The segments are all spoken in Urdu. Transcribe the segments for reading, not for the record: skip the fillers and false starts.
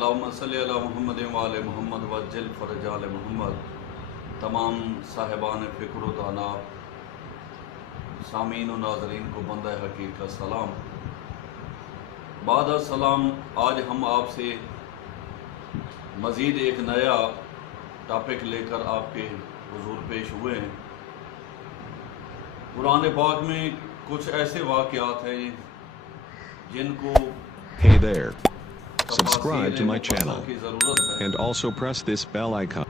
اللہم صلی علی محمد وآل محمد وجل فرج آل محمد۔ تمام صاحبان فکر و دانا سامعین و ناظرین کو بندہ حقیق کا سلام۔ بعد السلام، آج ہم آپ سے مزید ایک نیا ٹاپک لے کر آپ کے حضور پیش ہوئے ہیں۔ قرآن پاک میں کچھ ایسے واقعات ہیں جن کو Hey there. Subscribe to my channel کی ضرورت ہے، and also press this bell icon.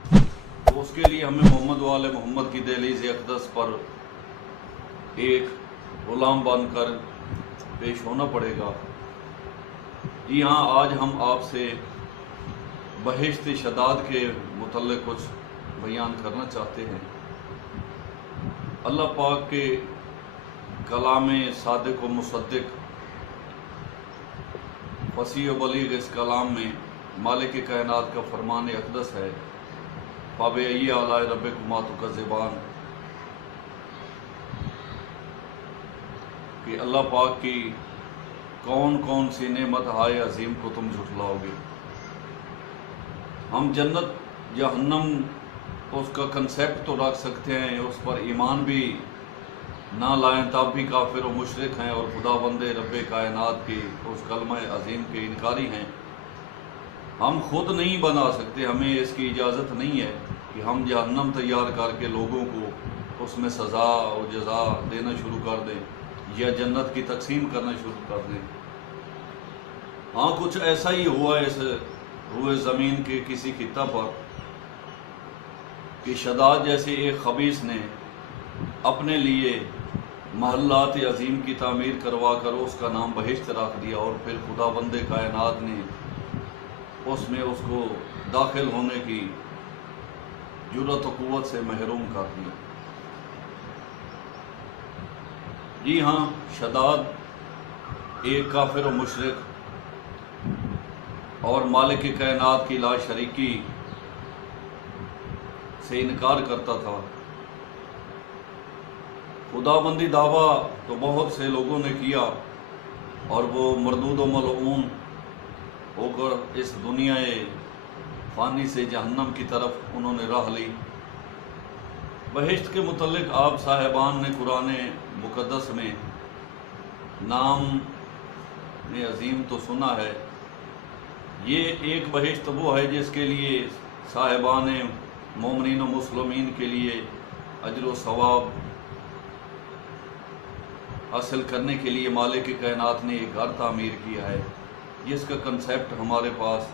تو اس کے لیے ہمیں محمد وآل محمد کی دہلیز اقدس پر ایک غلام بن کر پیش ہونا پڑے گا۔ جی ہاں، آج ہم آپ سے بہشت شداد کے متعلق کچھ بیان کرنا چاہتے ہیں۔ اللہ پاک کے کلام صادق و مصدق فصیح و بلیغ اس کلام میں مالک کائنات کا فرمان اقدس ہے، فَبِأَيِّ آلَاءِ رَبِّكُمَا تُكَذِّبَانِ، کہ اللہ پاک کی کون کون سی نعمت ہائے عظیم کو تم جھٹلاؤ گے۔ ہم جنت جہنم اس کا کنسیپٹ تو رکھ سکتے ہیں، اس پر ایمان بھی نہ لائیں تب بھی کافر و مشرک ہیں اور خدا بندے رب کائنات کی اس کلمہ عظیم کے انکاری ہیں۔ ہم خود نہیں بنا سکتے، ہمیں اس کی اجازت نہیں ہے کہ ہم جہنم تیار کر کے لوگوں کو اس میں سزا و جزا دینا شروع کر دیں یا جنت کی تقسیم کرنا شروع کر دیں۔ ہاں، کچھ ایسا ہی ہوا اس روئے زمین کے کسی خطہ پر کہ شداد جیسے ایک خبیث نے اپنے لیے محلات عظیم کی تعمیر کروا کر اس کا نام بہشت رکھ دیا، اور پھر خدا بند کائنات نے اس میں اس کو داخل ہونے کی جرأت و قوت سے محروم کر دیا۔ جی ہاں، شداد ایک کافر و مشرک اور مالک کائنات کی لا شریکی سے انکار کرتا تھا۔ خدا بندی دعویٰ تو بہت سے لوگوں نے کیا اور وہ مردود و ملعون ہو کر اس دنیا فانی سے جہنم کی طرف انہوں نے راہ لی۔ بہشت کے متعلق آپ صاحبان نے قرآن مقدس میں نام عظیم تو سنا ہے۔ یہ ایک بہشت وہ ہے جس کے لیے صاحبان مومنین و مسلمین کے لیے اجر و ثواب حاصل کرنے کے لیے مالک کائنات نے ایک گھر تعمیر کیا ہے، جس کا کنسیپٹ ہمارے پاس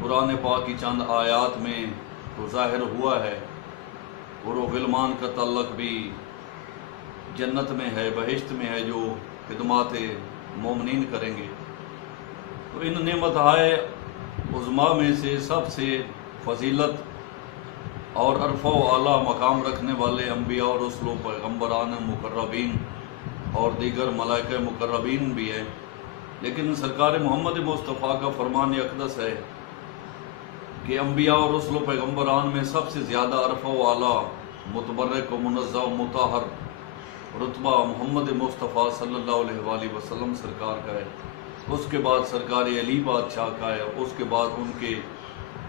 قرآن پاک کی چند آیات میں تو ظاہر ہوا ہے، اور وہ غلمان کا تعلق بھی جنت میں ہے، بہشت میں ہے، جو خدمات مومنین کریں گے۔ تو ان نعمت عظمیٰ میں سے سب سے فضیلت اور عرفہ و اعلیٰ مقام رکھنے والے انبیاء اور رسل و پیغمبران مقربین اور دیگر ملائکہ مقربین بھی ہیں، لیکن سرکار محمد مصطفیٰ کا فرمان اقدس ہے کہ انبیاء اور رسل و پیغمبران میں سب سے زیادہ عرفہ و اعلیٰ، متبرک و منزہ و مطہر رتبہ محمد مصطفیٰ صلی اللہ علیہ وآلہ وسلم سرکار کا ہے، اس کے بعد سرکار علی بادشاہ کا ہے، اس کے بعد ان کے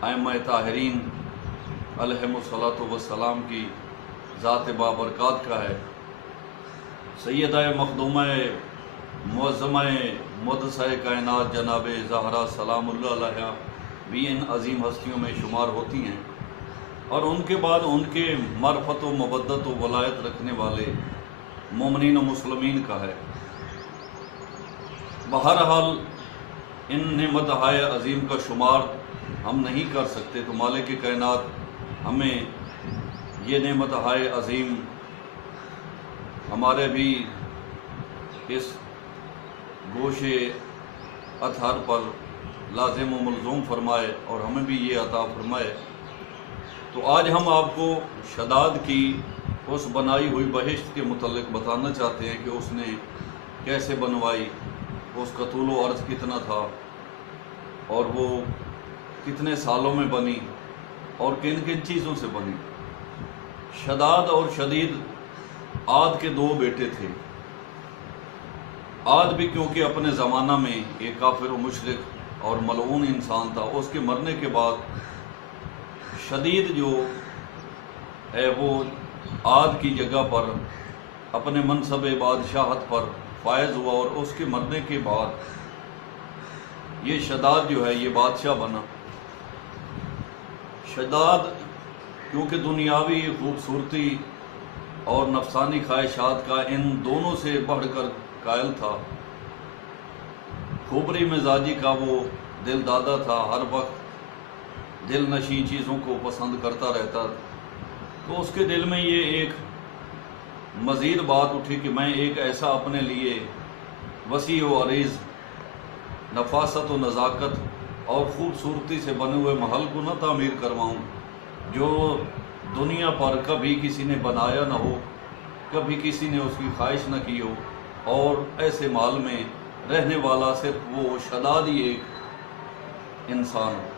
ائمہ طاہرین علیہم الصلاۃ والسلام کی ذات بابرکات کا ہے۔ سیدہ مخدومہ معظمہ مقدسہ کائنات جناب زہرا سلام اللہ علیہا بھی ان عظیم ہستیوں میں شمار ہوتی ہیں، اور ان کے بعد ان کے معرفت و مودت و ولایت رکھنے والے مومنین و مسلمین کا ہے۔ بہرحال ان نعمت عظیم کا شمار ہم نہیں کر سکتے، تو مالک کائنات ہمیں یہ نعمت عظیم ہمارے بھی اس گوش اطہر پر لازم و ملزوم فرمائے اور ہمیں بھی یہ عطا فرمائے۔ تو آج ہم آپ کو شداد کی اس بنائی ہوئی بہشت کے متعلق بتانا چاہتے ہیں کہ اس نے کیسے بنوائی، اس کا طول و عرض کتنا تھا، اور وہ کتنے سالوں میں بنی اور کن کن چیزوں سے بنی۔ شداد اور شدید عاد کے دو بیٹے تھے۔ عاد بھی کیونکہ اپنے زمانہ میں ایک کافر و مشرک اور ملعون انسان تھا۔ اس کے مرنے کے بعد شدید جو ہے وہ عاد کی جگہ پر اپنے منصب بادشاہت پر فائز ہوا، اور اس کے مرنے کے بعد یہ شداد جو ہے یہ بادشاہ بنا۔ شداد کیونکہ دنیاوی خوبصورتی اور نفسانی خواہشات کا ان دونوں سے بڑھ کر قائل تھا، کھوبری مزاجی کا وہ دل دادا تھا، ہر وقت دل نشیں چیزوں کو پسند کرتا رہتا، تو اس کے دل میں یہ ایک مزید بات اٹھی کہ میں ایک ایسا اپنے لیے وسیع و عریض نفاست و نزاکت اور خوبصورتی سے بنے ہوئے محل کو نہ تعمیر کرواؤں جو دنیا پر کبھی کسی نے بنایا نہ ہو، کبھی کسی نے اس کی خواہش نہ کی ہو، اور ایسے محل میں رہنے والا صرف وہ شداد ہی ایک انسان ہو۔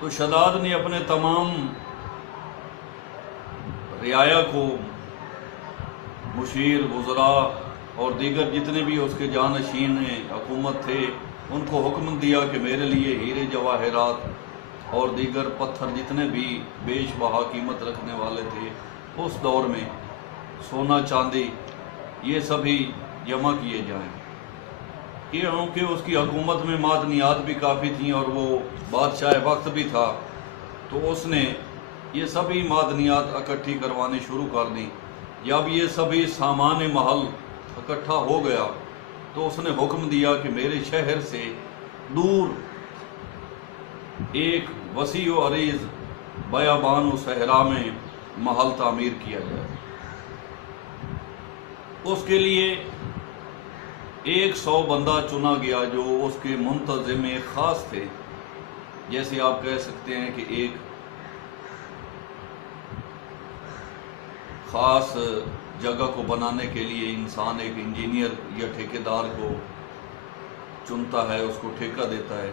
تو شداد نے اپنے تمام رعایا کو، مشیر، وزراء اور دیگر جتنے بھی اس کے جانشین حکومت تھے، ان کو حکم دیا کہ میرے لیے ہیرے جواہرات اور دیگر پتھر جتنے بھی بیش بہا قیمت رکھنے والے تھے اس دور میں، سونا چاندی، یہ سبھی جمع کیے جائیں۔ کیونکہ اس کی حکومت میں معدنیات بھی کافی تھیں اور وہ بادشاہ وقت بھی تھا، تو اس نے یہ سبھی معدنیات اکٹھی کروانے شروع کر دیں۔ جب یہ سبھی سامان محل اکٹھا ہو گیا تو اس نے حکم دیا کہ میرے شہر سے دور ایک وسیع و عریض بیابان و صحرا میں محل تعمیر کیا جائے۔ اس کے لیے 100 بندہ چنا گیا جو اس کے منتظم خاص تھے۔ جیسے آپ کہہ سکتے ہیں کہ ایک خاص جگہ کو بنانے کے لیے انسان ایک انجینئر یا ٹھیکیدار کو چنتا ہے، اس کو ٹھیکہ دیتا ہے،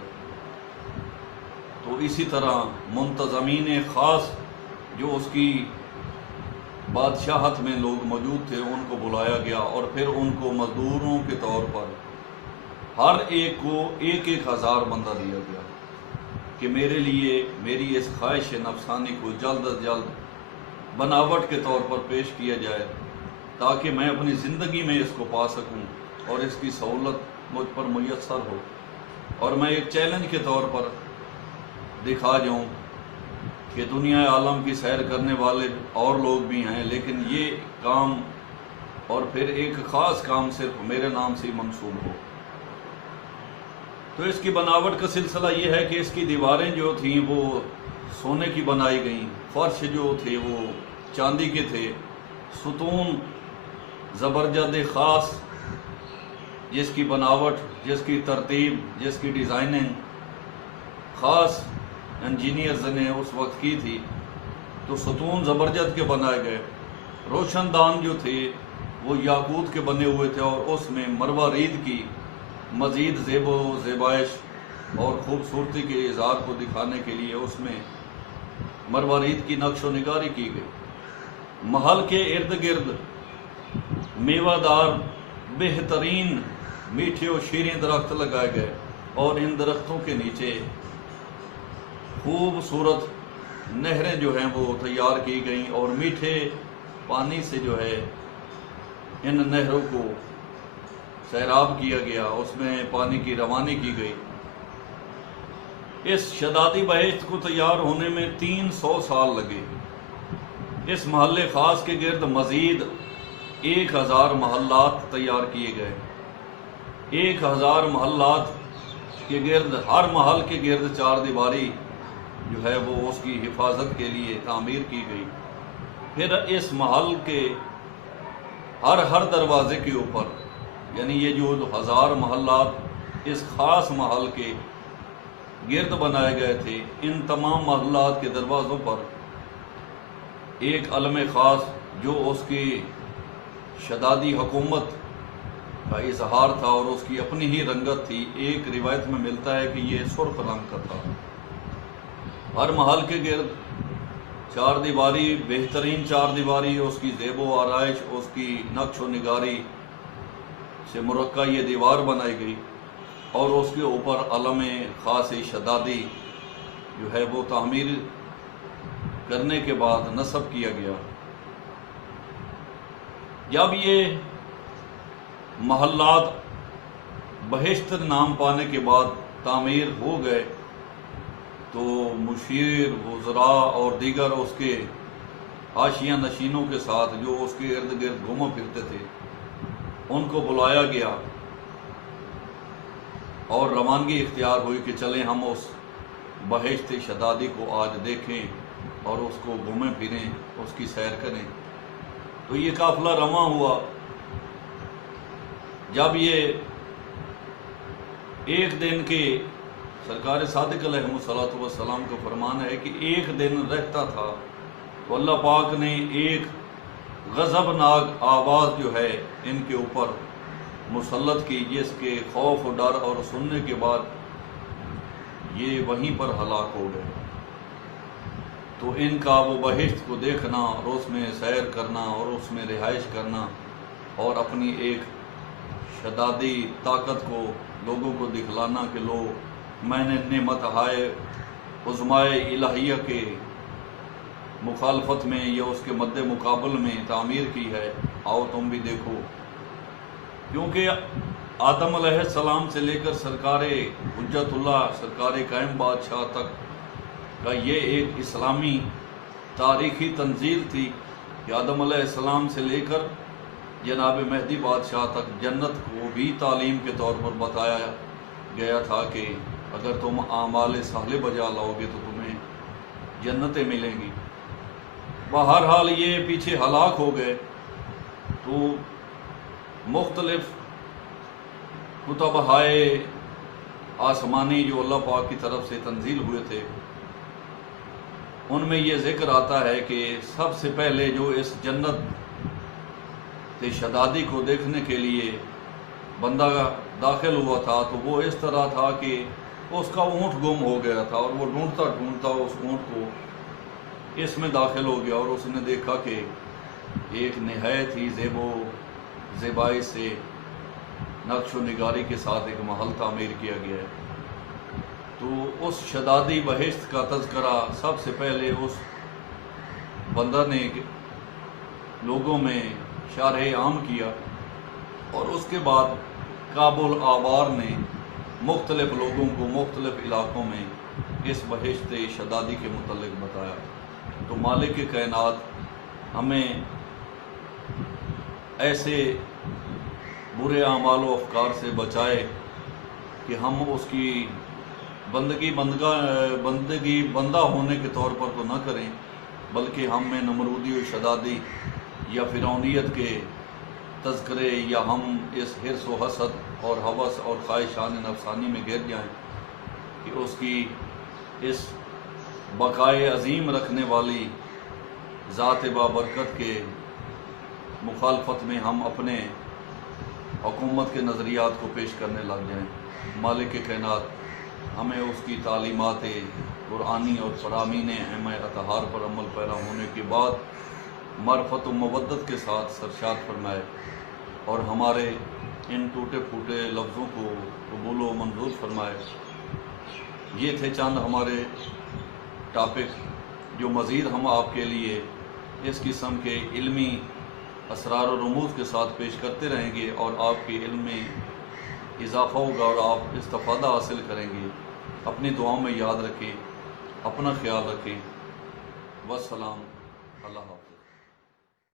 تو اسی طرح منتظمین خاص جو اس کی بادشاہت میں لوگ موجود تھے ان کو بلایا گیا، اور پھر ان کو مزدوروں کے طور پر ہر ایک کو 1,000 بندہ دیا گیا کہ میرے لیے میری اس خواہش نفسانی کو جلد از جلد بناوٹ کے طور پر پیش کیا جائے تاکہ میں اپنی زندگی میں اس کو پا سکوں اور اس کی سہولت مجھ پر میسر ہو، اور میں ایک چیلنج کے طور پر دکھا جاؤں کہ دنیا عالم کی سیر کرنے والے اور لوگ بھی ہیں، لیکن یہ کام اور پھر ایک خاص کام صرف میرے نام سے ہی منسوب ہو۔ تو اس کی بناوٹ کا سلسلہ یہ ہے کہ اس کی دیواریں جو تھیں وہ سونے کی بنائی گئیں، فرش جو تھے وہ چاندی کے تھے، ستون زبرجد خاص جس کی بناوٹ، جس کی ترتیب، جس کی ڈیزائننگ خاص انجینئرز نے اس وقت کی تھی، تو ستون زبرجد کے بنائے گئے۔ روشن دان جو تھے وہ یاقوت کے بنے ہوئے تھے، اور اس میں مروارید کی مزید زیب و زیبائش اور خوبصورتی کے اظہار کو دکھانے کے لیے اس میں مروارید کی نقش و نگاری کی گئی۔ محل کے ارد گرد میوہ دار بہترین میٹھے و شیریں درخت لگائے گئے، اور ان درختوں کے نیچے خوبصورت نہریں جو ہیں وہ تیار کی گئیں، اور میٹھے پانی سے جو ہے ان نہروں کو سیراب کیا گیا، اس میں پانی کی روانی کی گئی۔ اس شدادی بہشت کو تیار ہونے میں 300 سال لگے۔ اس محلے خاص کے گرد مزید 1000 محلات تیار کیے گئے۔ 1000 محلات کے گرد، ہر محل کے گرد 4 دیواری جو ہے وہ اس کی حفاظت کے لیے تعمیر کی گئی۔ پھر اس محل کے ہر دروازے کے اوپر، یعنی یہ جو 1000 محلات اس خاص محل کے گرد بنائے گئے تھے، ان تمام محلات کے دروازوں پر ایک علم خاص جو اس کی شدادی حکومت کا اظہار تھا اور اس کی اپنی ہی رنگت تھی۔ ایک روایت میں ملتا ہے کہ یہ سرخ رنگ کا تھا۔ ہر محل کے گرد 4 دیواری، بہترین 4 دیواری، اس کی زیب و آرائش، اس کی نقش و نگاری سے مرقع یہ دیوار بنائی گئی، اور اس کے اوپر علم خاص شدادی جو ہے وہ تعمیر کرنے کے بعد نصب کیا گیا۔ جب یہ محلات بہشت نام پانے کے بعد تعمیر ہو گئے تو مشیر، وزراء اور دیگر اس کے حاشیہ نشینوں کے ساتھ جو اس کے ارد گرد گھوم پھرتے تھے ان کو بلایا گیا اور روانگی اختیار ہوئی کہ چلیں ہم اس بہشت شدادی کو آج دیکھیں اور اس کو گھومیں پھریں، اس کی سیر کریں۔ تو یہ قافلہ رواں ہوا۔ جب یہ ایک دن کے سرکار صادق علیہ الصلوۃ کا فرمان ہے کہ ایک دن رہتا تھا تو اللہ پاک نے ایک غضبناک آواز جو ہے ان کے اوپر مسلط کی، جس کے خوف و ڈر اور سننے کے بعد یہ وہیں پر ہلاک ہو گئے۔ تو ان کا وہ بہشت کو دیکھنا اور اس میں سیر کرنا اور اس میں رہائش کرنا اور اپنی ایک شدادی طاقت کو لوگوں کو دکھلانا کہ لو میں نے نعمت ہائے عظمائے الہیہ کے مخالفت میں یا اس کے مد مقابل میں تعمیر کی ہے، آؤ تم بھی دیکھو۔ کیونکہ آدم علیہ السلام سے لے کر سرکار حجت اللہ، سرکار قائم بادشاہ تک کا یہ ایک اسلامی تاریخی تنزیل تھی کہ آدم علیہ السلام سے لے کر جناب مہدی بادشاہ تک جنت کو بھی تعلیم کے طور پر بتایا گیا تھا کہ اگر تم اعمال صالح بجا لاؤ گے تو تمہیں جنتیں ملیں گی۔ بہرحال یہ پیچھے ہلاک ہو گئے تو مختلف کتب ہائے آسمانی جو اللہ پاک کی طرف سے تنزیل ہوئے تھے ان میں یہ ذکر آتا ہے کہ سب سے پہلے جو اس جنت شدادی کو دیکھنے کے لیے بندہ داخل ہوا تھا تو وہ اس طرح تھا کہ اس کا اونٹ گم ہو گیا تھا اور وہ ڈھونڈتا ڈھونڈتا اس اونٹ کو اس میں داخل ہو گیا اور اس نے دیکھا کہ ایک نہایت ہی زیب و زیبائی سے نقش و نگاری کے ساتھ ایک محل تعمیر کیا گیا ہے۔ تو اس شدادی بہشت کا تذکرہ سب سے پہلے اس بندہ نے لوگوں میں شارح عام کیا اور اس کے بعد کابل آبار نے مختلف لوگوں کو مختلف علاقوں میں اس بہشت شدادی کے متعلق بتایا۔ تو مالک کائنات ہمیں ایسے برے اعمال و افکار سے بچائے کہ ہم اس کی بندگی بندہ ہونے کے طور پر تو نہ کریں، بلکہ ہم میں نمرودی و شدادی یا فرعونیت کے تذکرے یا ہم اس حرص و حسد اور ہوس اور خواہشان نفسانی میں گر جائیں کہ اس کی اس بقائے عظیم رکھنے والی ذات بابرکت کے مخالفت میں ہم اپنے حکومت کے نظریات کو پیش کرنے لگ جائیں۔ مالک کائنات ہمیں اس کی تعلیمات قرآنی اور فرامین اہم اطہار پر عمل پیرا ہونے کے بعد معرفت و مودت کے ساتھ سرشاد فرمائے اور ہمارے ان ٹوٹے پھوٹے لفظوں کو قبول و منظور فرمائے۔ یہ تھے چند ہمارے ٹاپک جو مزید ہم آپ کے لیے اس قسم کے علمی اسرار و رموز کے ساتھ پیش کرتے رہیں گے اور آپ کے علم میں اضافہ ہوگا اور آپ استفادہ حاصل کریں گے۔ اپنی دعاؤں میں یاد رکھیں، اپنا خیال رکھیں۔ والسلام، اللہ حافظ۔